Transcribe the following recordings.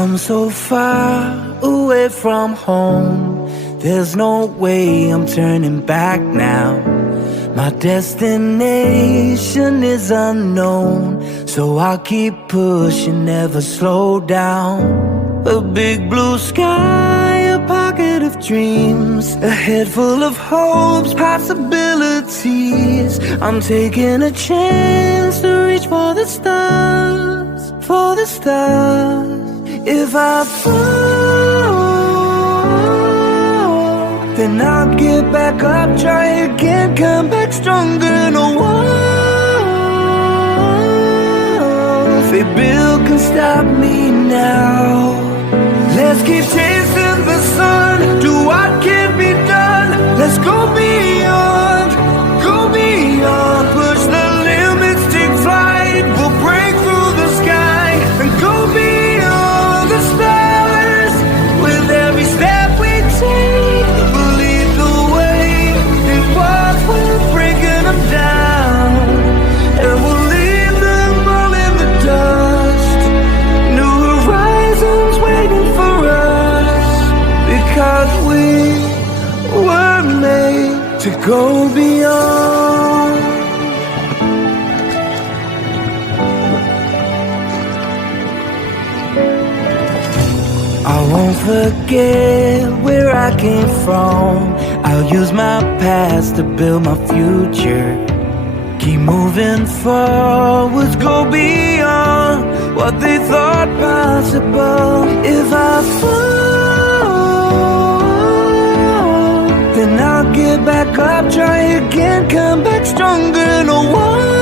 come so far away from home. There's no way I'm turning back now. My destination is unknown, so I'll keep pushing, never slow down. A big blue sky, a pocket of dreams, a head full of hopes, possibilities. I'm taking a chance to reach for the stars, for the stars. If I fall, then I'll get back up, try again, come back stronger. No walls they build can stop me now. Let's keep chasing the sun, do what can be done. Let's go beyond, push the limits, take flight. We'll break through the sky and go beyond the stars. With every step we take, we'll lead the way. These walls, we're breaking them down, and we'll leave them all in the dust. New horizons waiting for us, because we were made to go beyond. I won't forget where I came from. I'll use my past to build my future. Keep moving forwards, go beyond what they thought possible. If I fall, then I'll get back up, try again, come back stronger. No walls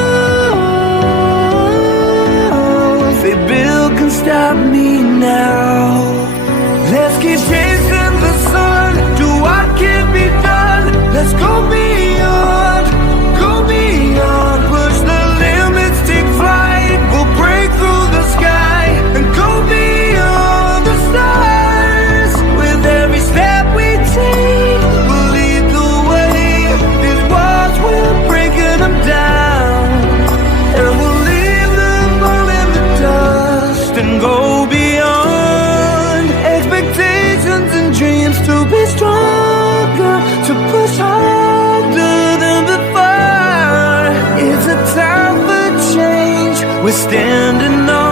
they build can stop me now. Let's keep chasing the sun, do what can be done. Let's go beyond, push the limits, take flight. We'll break through the sky and go beyond the stars. With every step we take, we'll lead the way. These walls, we're breaking them down, and we'll leave them all in the dust and go beyond. Expectations and dreams to be stronger, to push harder than before. It's a time for change, we're standing on